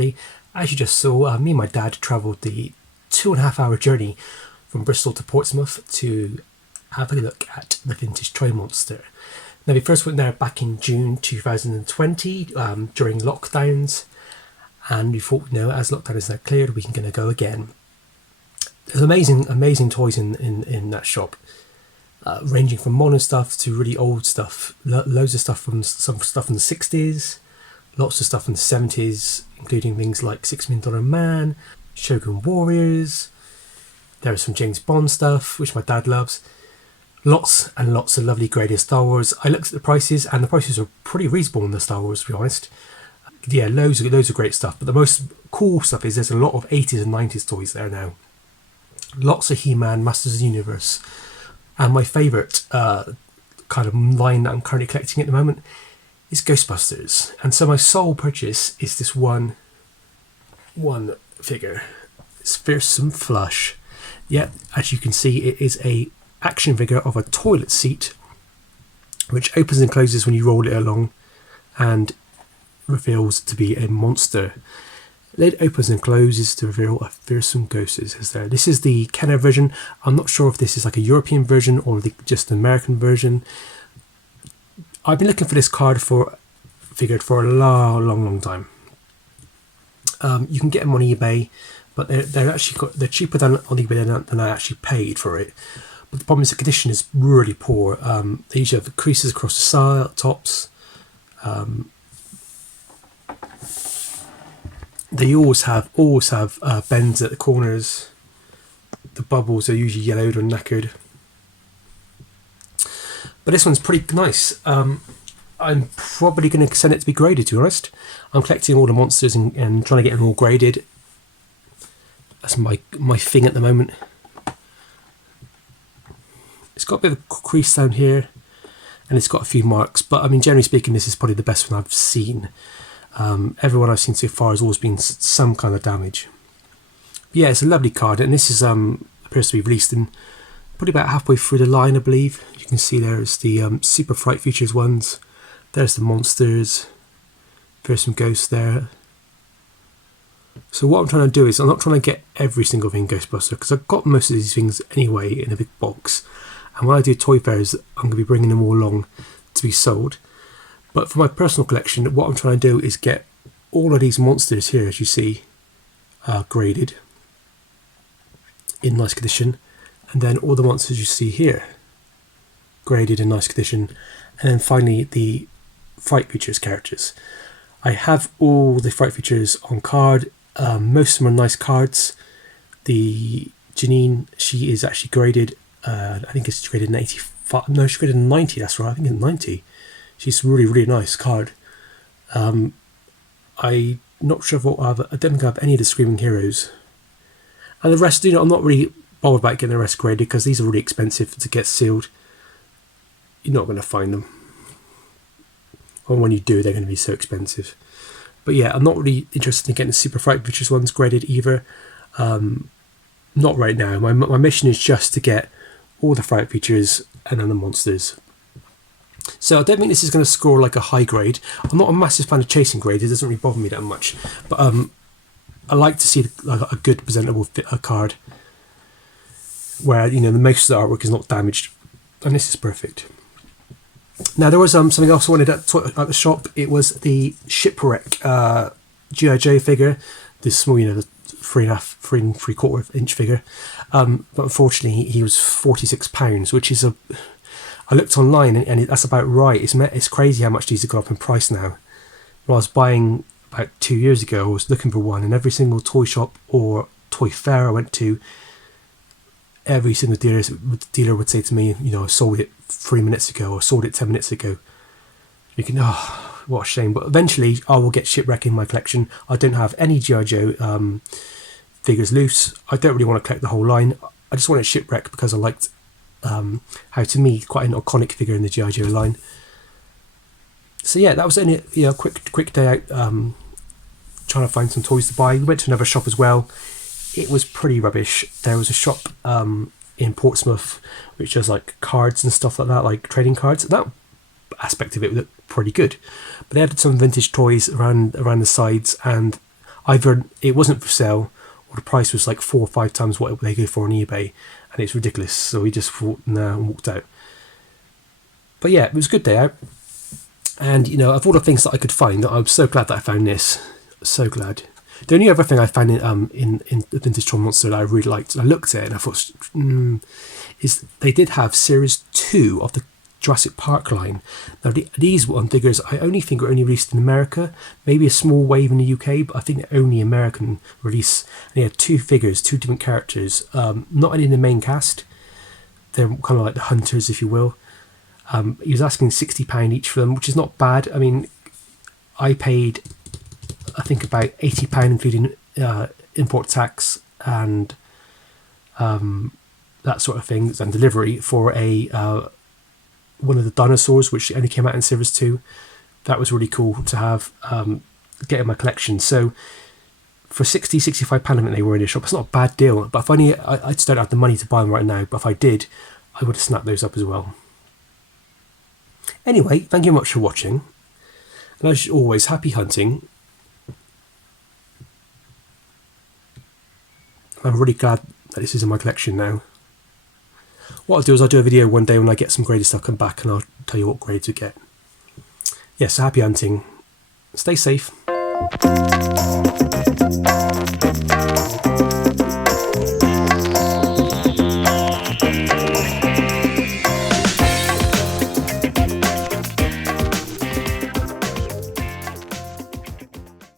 everybody. As you just saw, me and my dad travelled the 2.5 hour journey from Bristol to Portsmouth to have a look at the vintage toy monster. Now, we first went there back in June 2020 during lockdowns, and we thought, as lockdown is now cleared, we can going to go again. There's amazing toys in that shop, ranging from modern stuff to really old stuff. Loads of stuff from some stuff in the 60s, lots of stuff in the 70s, including things like $6 Million Man, Shogun Warriors. There's some James Bond stuff, which my dad loves. Lots and lots of lovely graded Star Wars. I looked at the prices, and the prices are pretty reasonable in the Star Wars, to be honest. Yeah, loads of great stuff. But the most cool stuff is there's a lot of 80s and 90s toys there now. Lots of He-Man, Masters of the Universe. And my favourite kind of line that I'm currently collecting at the moment is Ghostbusters. And so my sole purchase is this one figure. It's Fearsome Flush. Yeah, as you can see, it is a action figure of a toilet seat, which opens and closes when you roll it along and reveals to be a monster. Lid opens and closes to reveal a fearsome ghost, it says there. This is the Kenner version. I'm not sure if this is like a European version or just an American version. I've been looking for this figured for a long time. You can get them on eBay, but they're cheaper on eBay than I actually paid for it. But the problem is the condition is really poor. They usually have creases across the side, tops. They always have bends at the corners. The bubbles are usually yellowed or knackered. But this one's pretty nice. I'm probably going to send it to be graded, to be honest. I'm collecting all the monsters and trying to get them all graded. That's my thing at the moment. It's got a bit of a crease down here, and it's got a few marks. But I mean, generally speaking, this is probably the best one I've seen. Everyone I've seen so far has always been some kind of damage. But yeah, it's a lovely card, and this is appears to be released in probably about halfway through the line, I believe. You can see there's the Super Fright Features ones. There's the monsters. There's some ghosts there. So what I'm trying to do is I'm not trying to get every single thing Ghostbuster, because I've got most of these things anyway in a big box. And when I do toy fairs, I'm going to be bringing them all along to be sold. But for my personal collection, what I'm trying to do is get all of these monsters here, as you see, graded in nice condition. And then all the monsters you see here, graded in nice condition. And then finally, the Fright Features characters. I have all the Fright Features on card. Most of them are nice cards. The Janine, she is actually graded, I think it's graded in 85. No, she's graded in 90, that's right, I think it's 90. She's a really nice card. I'm not sure what I have. I don't think I have any of the Screaming Heroes. And the rest, I'm not really bothered about getting the rest graded, because these are really expensive to get sealed. You're not going to find them. Or when you do, they're going to be so expensive. But yeah, I'm not really interested in getting the Super Fright Features ones graded either. Not right now. My mission is just to get all the Fright Features and then the monsters. So I don't think this is going to score like a high grade. I'm not a massive fan of chasing grade. It doesn't really bother me that much. But I like to see a good presentable card where the most of the artwork is not damaged, and this is perfect. Now there was something else I wanted at the shop. It was the Shipwreck G.I. Joe figure, this small, the 3.75 inch figure. But unfortunately, he was £46, which is I looked online and that's about right. It's crazy how much these have gone up in price now. When I was buying about 2 years ago, I was looking for one, and every single toy shop or toy fair I went to, every single dealer would say to me, I sold it 3 minutes ago, or sold it 10 minutes ago. Thinking, oh, what a shame. But eventually I will get Shipwreck in my collection. I don't have any G.I. Joe figures loose. I don't really want to collect the whole line. I just wanted Shipwreck because I liked how, to me, quite an iconic figure in the G.I. Joe line. So yeah, that was only a quick day out trying to find some toys to buy. We went to another shop as well. It was pretty rubbish. There was a shop in Portsmouth which does like cards and stuff like that, like trading cards. That aspect of it looked pretty good, but they had some vintage toys around the sides, and either it wasn't for sale or the price was like 4 or 5 times what they go for on eBay, and it's ridiculous. So we just thought, nah, and walked out. But yeah, it was a good day out. And, you know, of all the things that I could find, I'm so glad that I found this. So glad. The only other thing I found in the Vintage Troll Monster that I really liked, I looked at it and I thought, is they did have Series 2 of the Jurassic Park line. Now, these one figures I only think were only released in America, maybe a small wave in the UK, but I think they're only American release. And they had 2 figures, 2 different characters, not any in the main cast. They're kind of like the hunters, if you will. He was asking £60 each for them, which is not bad. I mean, I paid, I think, about £80, including import tax and that sort of thing, and delivery, for a one of the dinosaurs, which only came out in Series 2. That was really cool to have, get in my collection. So for £60-65, I think they were in the shop. It's not a bad deal, but if I just don't have the money to buy them right now, but if I did, I would have snapped those up as well. Anyway, thank you much for watching, and as always, happy hunting. I'm really glad that this is in my collection now. What I'll do is I'll do a video one day when I get some graded stuff, come back and I'll tell you what grades we get. Yes, so happy hunting. Stay safe.